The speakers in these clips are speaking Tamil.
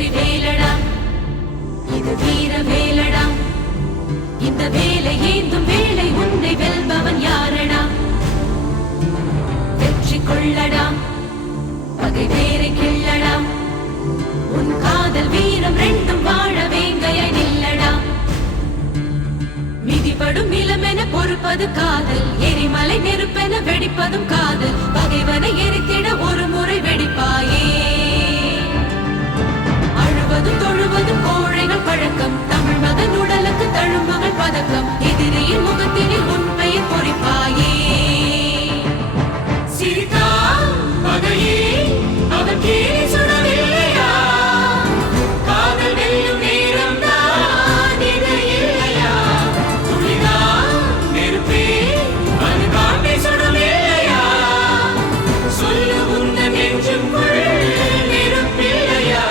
வெற்றி வேலடா, இது வீர வேலடா. இந்த வேலை ஏந்தும் வேலை உன்னை வெல்பவன் யாரடா? வெற்றி கொள்ளடா, பகை வேரை கிள்ளடா. உன் காதல் வீரம் ரெண்டும் வாழ வேங்கைய நில்லடா. மிதிப்படும் இளமென பொறுப்பது காதல், எரிமலை நெருப்பென வெடிப்பதும் காதல். பகைவனை எரித்திட ஒரு முறை வெடிப்பாயே. அழுவதும் தொழுவதும் கோழைகள் பழக்கம், தமிழ் மகன் உடலுக்கு தழும்புகள் பதக்கம். எதிரியின் முகத்தினில் உன் பெயர் பொறிப்பாயே. சிரித்தான் பகையே அவன் கேலி சுடவில்லையா? காதல் வெல்லும் நேரம் தான் இது இல்லையா? துளிதான் நெருப்பே அது காட்டை சுடவில்லையா? சொல்லு உந்தன் நெஞ்சுக்குள் நெருப்பில்லையா?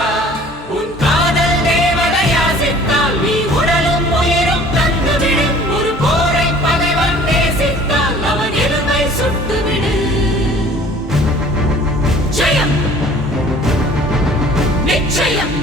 உன் காதல் தேவதை யாசித்தால் நீ உடலும் உயிரும் தந்துவிடு. ஒரு போரை பகைவன் நேசித்தால் அவன் எலும்பை சுட்டுவிடு. ஜெயம் நிச்சயம்.